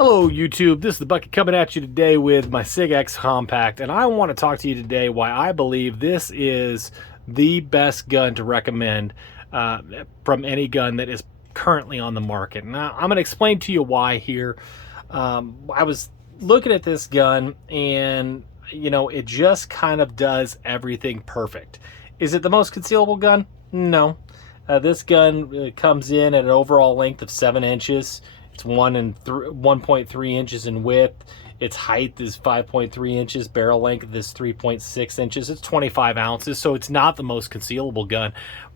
Hello YouTube, this is the Bucket coming at you today with my Sig X-Compact, and I want to talk to you today why I believe this is the best gun to recommend from any gun that is currently on the market. Now I'm going to explain to you why here. I was looking at this gun and it just kind of does everything perfect. Is it the most concealable gun? No. This gun comes in at an overall length of 7 inches. It's 1.3 inches in width. Its height is 5.3 inches. Barrel length is 3.6 inches. It's 25 ounces, so it's not the most concealable gun,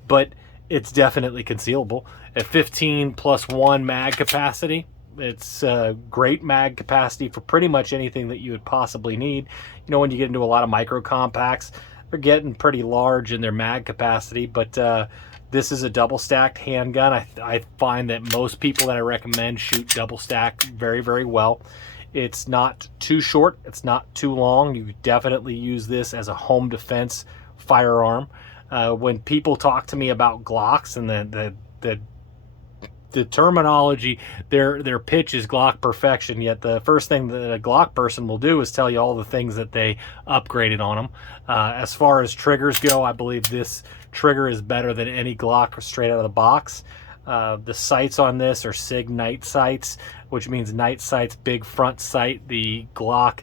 but it's definitely concealable. At 15 plus 1 mag capacity, it's great mag capacity for pretty much anything that you would possibly need. When you get into a lot of micro compacts, they're getting pretty large in their mag capacity, but this is a double stacked handgun. I find that most people that I recommend shoot double stack very, very well. It's not too short. It's not too long. You definitely use this as a home defense firearm. When people talk to me about Glocks and the terminology, their pitch is Glock perfection, yet the first thing that a Glock person will do is tell you all the things that they upgraded on them. As far as triggers go, I believe this trigger is better than any Glock straight out of the box. The sights on this are Sig night sights, which means night sights, big front sight. The Glock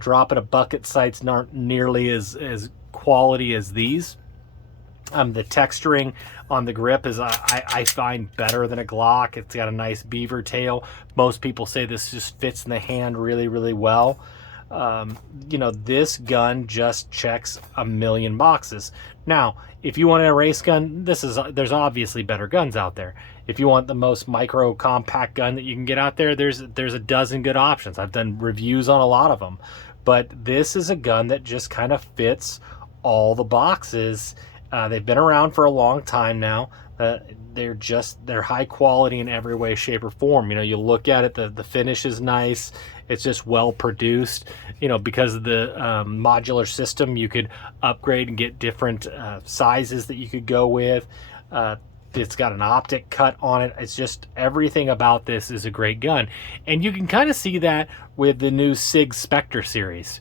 drop in a bucket sights aren't nearly as quality as these. The texturing on the grip is I find better than a Glock. It's got a nice beaver tail. Most people say this just fits in the hand really, really well. This gun just checks a million boxes. Now, if you want a race gun, there's obviously better guns out there. If you want the most micro compact gun that you can get out there, there's a dozen good options. I've done reviews on a lot of them, but this is a gun that just kind of fits all the boxes. They've been around for a long time now. They're high quality in every way, shape, or form. You look at it, the finish is nice. It's just well produced. Because of the modular system, you could upgrade and get different sizes that you could go with. It's got an optic cut on it. It's just everything about this is a great gun. And you can kind of see that with the new Sig Spectre series.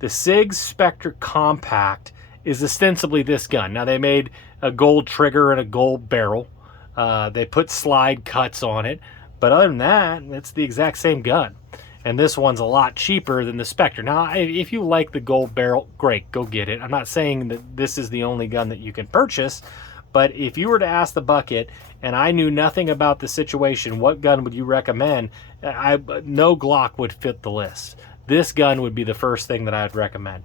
The Sig Spectre Compact is ostensibly this gun. Now, they made a gold trigger and a gold barrel. They put slide cuts on it, but other than that, it's the exact same gun. And this one's a lot cheaper than the Spectre. Now, if you like the gold barrel, great, go get it. I'm not saying that this is the only gun that you can purchase, but if you were to ask the Bucket and I knew nothing about the situation, what gun would you recommend? No Glock would fit the list. This gun would be the first thing that I'd recommend.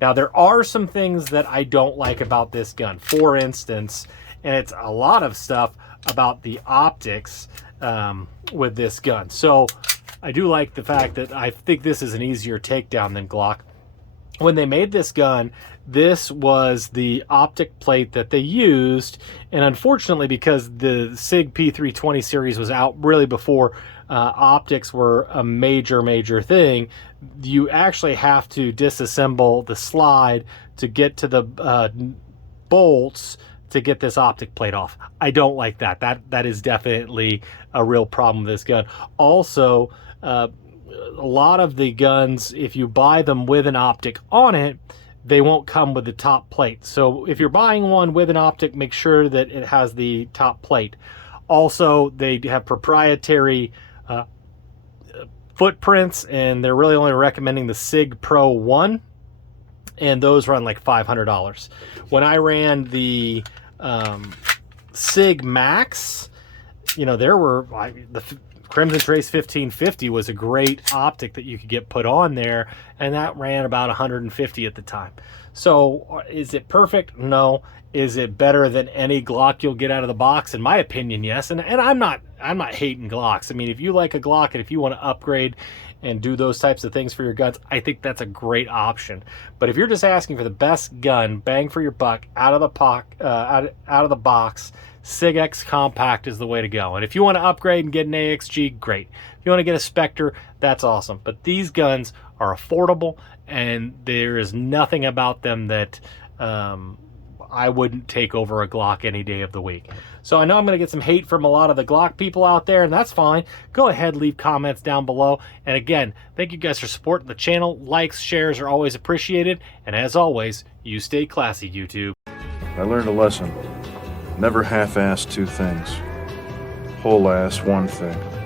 Now, there are some things that I don't like about this gun. For instance, and it's a lot of stuff about the optics with this gun. So I do like the fact that I think this is an easier takedown than Glock. When they made this gun, this was the optic plate that they used, and unfortunately, because the Sig P320 series was out really before optics were a major thing, you actually have to disassemble the slide to get to the bolts to get this optic plate off. I don't like that. That is definitely a real problem with this gun. Also, a lot of the guns, if you buy them with an optic on it, they won't come with the top plate. So if you're buying one with an optic, make sure that it has the top plate. Also, they have proprietary footprints, and they're really only recommending the Sig Pro 1, and those run like $500. When I ran the Sig Max, there were the Crimson Trace 1550 was a great optic that you could get put on there, and that ran about 150 at the time. So is it perfect? No. Is it better than any Glock you'll get out of the box? In my opinion, yes. And I'm not hating Glocks. I mean, if you like a Glock and if you want to upgrade and do those types of things for your guns, I think that's a great option. But if you're just asking for the best gun, bang for your buck, out of the box, Sig X-Compact is the way to go. And if you want to upgrade and get an AXG, great. If you want to get a Spectre, that's awesome. But these guns are affordable, and there is nothing about them that I wouldn't take over a Glock any day of the week. So I know I'm going to get some hate from a lot of the Glock people out there, and that's fine. Go ahead, leave comments down below. And again, thank you guys for supporting the channel. Likes, shares are always appreciated. And as always, you stay classy, YouTube. I learned a lesson. Never half-ass two things. Whole-ass one thing.